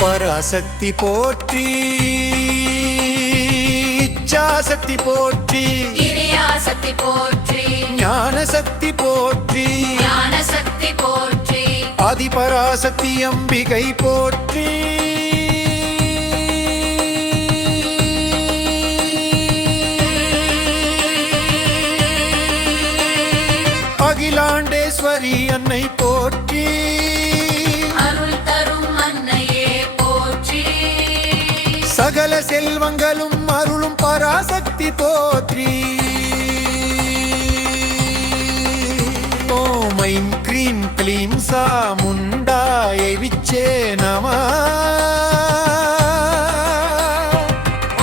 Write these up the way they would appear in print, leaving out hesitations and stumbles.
பராசக்தி பராசக்தி போற்றி இச்சாசக்தி போற்றி கிரியாசக்தி போற்றி ஞானசக்தி போற்றி ஞானசக்தி போற்றி ஆதிபராசக்தி அம்பிகை போற்றி அகிலாண்டேஸ்வரி அன்னை போற்றி அருள் தரும் அன்னையே போற்றி சகல செல்வங்களும் அருளும் பராசக்தி போற்றி ஓம் ஐம் க்ரீம் க்ளீம் சாமுண்டாயை விச்சே நமः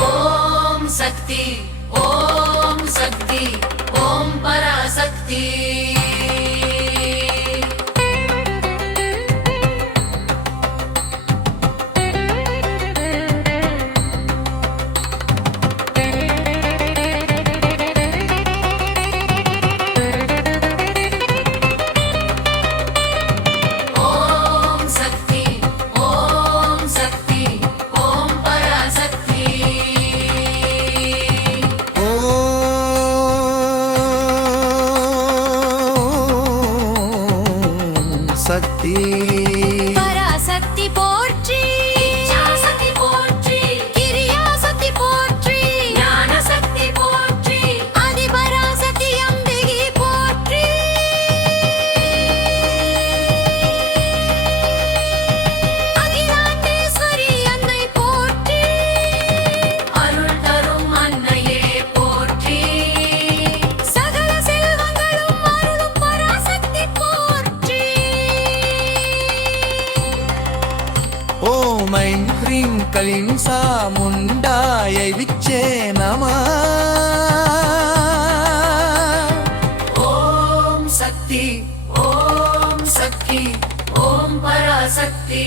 ஓம் சக்தி ஓம் சக்தி ஓம் பராசக்தி ஓம் சக்தி ஓம் சக்தி ஓம் பராசக்தி ஓம் சக்தி பராசக்தி போற்றி இச்சாசக்தி போற்றி கிரியாசக்தி போற்றி ஞானசக்தி போற்றி ஆதிபராசக்தி அம்பிகை போற்றி அகிலாண்டேஸ்வரி அன்னை போற்றி அருள் தரும் அன்னையே போற்றி சகல செல்வங்களும் அருளும் பராசக்தி போற்றி ஓம் ஐம் ஹ்ரீம் க்ளீம் சாமுண்டாயை விச்சே நமः ஓம் சக்தி ஓம் சக்தி ஓம் பராசக்தி